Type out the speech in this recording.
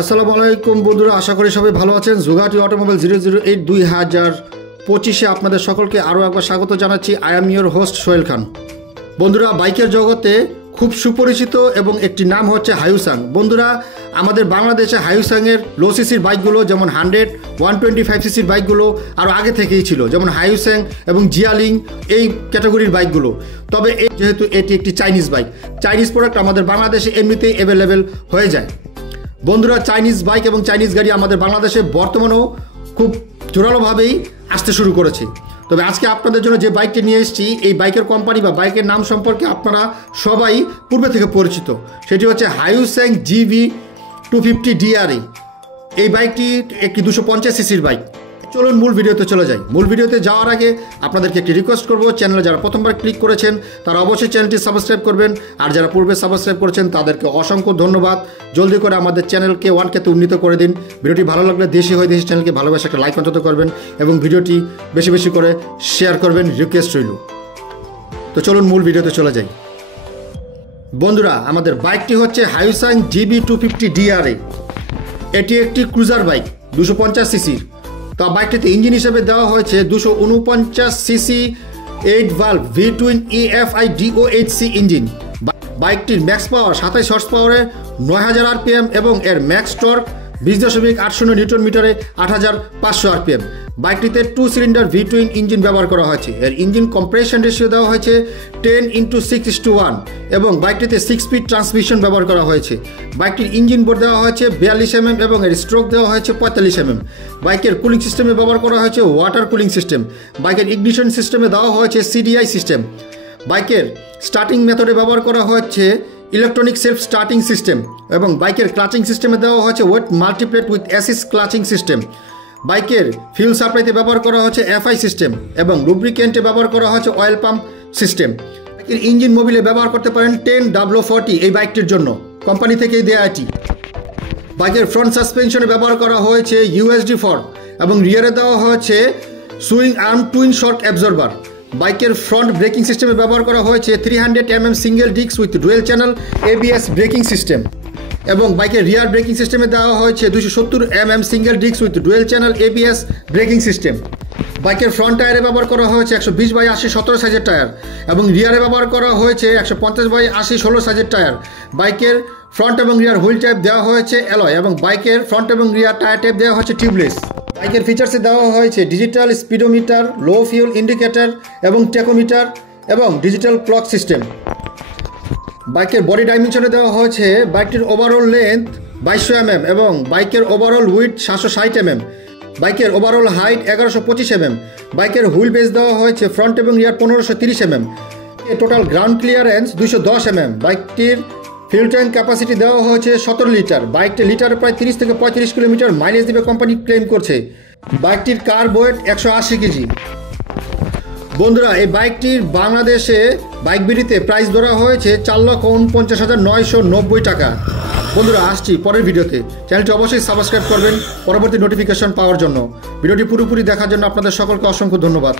আসসালামু আলাইকুম বন্ধুরা, আশা করি সবাই ভালো আছেন। জুগাটি অটোমোবাইল 008 2025 আপনাদের সকলকে আরও একবার স্বাগত জানাচ্ছি। I am your host Sohel Khan. বন্ধুরা, বাইকের জগতে খুব সুপরিচিত এবং একটি নাম হচ্ছে হাইউসাং। বন্ধুরা, আমাদের বাংলাদেশে হাইউসাংয়ের লো সিসির বাইকগুলো যেমন 100, 125 সিসির বাইকগুলো আরও আগে থেকেই ছিল, যেমন হাইউসাং এবং জিয়ালিং এই ক্যাটাগরির বাইকগুলো। তবে যেহেতু এটি একটি চাইনিজ বাইক, চাইনিজ প্রোডাক্ট আমাদের বাংলাদেশে এমনিতেই অ্যাভেলেবেল হয়ে যায়। বন্ধুরা, চাইনিজ বাইক এবং চাইনিজ গাড়ি আমাদের বাংলাদেশে বর্তমানেও খুব জোরালোভাবেই আসতে শুরু করেছে। তবে আজকে আপনাদের জন্য যে বাইকটি নিয়ে এসেছি, এই বাইকের কোম্পানি বা বাইকের নাম সম্পর্কে আপনারা সবাই পূর্বে থেকে পরিচিত। সেটি হচ্ছে হাইউসাং GB250 DRE। এই বাইকটি একটি 250 সিসির বাইক। চলুন মূল ভিডিওতে চলে যাই। মূল ভিডিওতে যাওয়ার আগে আপনাদেরকে একটি রিকোয়েস্ট করব, চ্যানেলে যারা প্রথমবার ক্লিক করেছেন তারা অবশ্যই চ্যানেলটি সাবস্ক্রাইব করবেন, আর যারা পূর্বে সাবস্ক্রাইব করেছেন তাদেরকে অসংখ্য ধন্যবাদ। জলদি করে আমাদের চ্যানেলকে 1K-তে উন্নীত করে দিন। ভিডিওটি ভালো লাগলে দেশি চ্যানেলকে ভালোবাসে একটা লাইক অন্তত করবেন এবং ভিডিওটি বেশি বেশি করে শেয়ার করবেন, রিকোয়েস্ট রইল। তো চলুন মূল ভিডিওতে চলে যাই। বন্ধুরা, আমাদের বাইকটি হচ্ছে হাইউসাং GB250 DRE। এটি একটি ক্রুজার বাইক 250 সিসির। তো বাইকটিতে ইঞ্জিন হিসেবে দেওয়া হয়েছে 249 CC 8 valve V-twin EFI DOHC engine. বাইকটির ম্যাক্স পাওয়ার 27 হর্স পাওয়ারে 9000 RPM এবং এর ম্যাক্স টর্ক 20.80 নিউটন মিটারে 8500 RPM। বাইকটিতে 2 সিলিন্ডার V-twin ইঞ্জিন ব্যবহার করা হয়েছে। এর ইঞ্জিন কম্প্রেশন রেশিও দেওয়া হয়েছে 10:6:1 এবং বাইকটিতে 6 স্পিড ট্রান্সমিশন ব্যবহার করা হয়েছে। বাইকটির ইঞ্জিন বোর্ড দেওয়া হয়েছে 42 mm এবং এর স্ট্রোক দেওয়া হয়েছে 45 mm। বাইকের কুলিং সিস্টেমে ব্যবহার করা হয়েছে ওয়াটার কুলিং সিস্টেম। বাইকের ইগনিশন সিস্টেমে দেওয়া হয়েছে CDI সিস্টেম। বাইকের স্টার্টিং মেথডে ব্যবহার করা হচ্ছে ইলেকট্রনিক সেলফ স্টার্টিং সিস্টেম এবং বাইকের ক্লাচিং সিস্টেমে দেওয়া হচ্ছে wet multiplate with assist clutching system. বাইকের ফিউল সাপ্লাইতে ব্যবহার করা হচ্ছে FI সিস্টেম এবং লুব্রিকেন্টে ব্যবহার করা হচ্ছে অয়েল পাম্প সিস্টেম। বাইকের ইঞ্জিন মোবিলে ব্যবহার করতে পারেন 10W40 এই বাইকটির জন্য, কোম্পানি থেকেই দেয়া এটি। বাইকের ফ্রন্ট সাসপেনশনে ব্যবহার করা হয়েছে USD ফর্ক এবং রিয়ারে দেওয়া হয়েছে swing arm twin shock absorber. বাইকের ফ্রন্ট ব্রেকিং সিস্টেমে ব্যবহার করা হয়েছে 300 mm single disc with dual channel ABS braking system এবং বাইকের রিয়ার ব্রেকিং সিস্টেমে দেওয়া হয়েছে 270 mm single disc with dual channel ABS braking system. বাইকের ফ্রন্ট টায়ারে ব্যবহার করা হয়েছে 120/80 17 সাইজের টায়ার এবং রিয়ারে ব্যবহার করা হয়েছে 150/80 16 সাইজের টায়ার। বাইকের ফ্রন্ট এবং রিয়ার হুইল টাইপ দেওয়া হয়েছে অ্যালয় এবং বাইকের ফ্রন্ট এবং রিয়ার টায়ার টাইপ দেওয়া হচ্ছে টিউবলেস। বাইকের ফিচার্সে দেওয়া হয়েছে ডিজিটাল স্পিডোমিটার, লো ফিউল ইন্ডিকেটর এবং টেকোমিটার এবং ডিজিটাল ক্লক সিস্টেম। বাইকের বডি ডাইমেনশনে দেওয়া হয়েছে বাইকটির ওভারঅল লেন্থ 2200 mm এবং বাইকের ওভারঅল উইডথ 760 mm। বাইকের ওভারঅল হাইট 1125 mm। বাইকের হুইল বেস দেওয়া হয়েছে ফ্রন্ট এবং রিয়ার 1530 mm। Total ground clearance 210 mm। বাইকটির ফিউল ট্যাঙ্ক ক্যাপাসিটি দেওয়া হয়েছে 17 লিটার। বাইকটি লিটারে প্রায় 30 থেকে 35 কিলোমিটার মাইলেজ দিবে কোম্পানি ক্লেম করছে। বাইকটির কার ওয়েট 180 কেজি। বন্ধুরা, এই বাইকটির বাংলাদেশে বাইক বিডিতে প্রাইস ধরা হয়েছে 4,49,990 টাকা। বন্ধুরা, আসছি পরের ভিডিওতে। চ্যানেলটি অবশ্যই সাবস্ক্রাইব করবেন পরবর্তী নোটিফিকেশন পাওয়ার জন্য। ভিডিওটি পুরোপুরি দেখার জন্য আপনাদের সকলকে অসংখ্য ধন্যবাদ।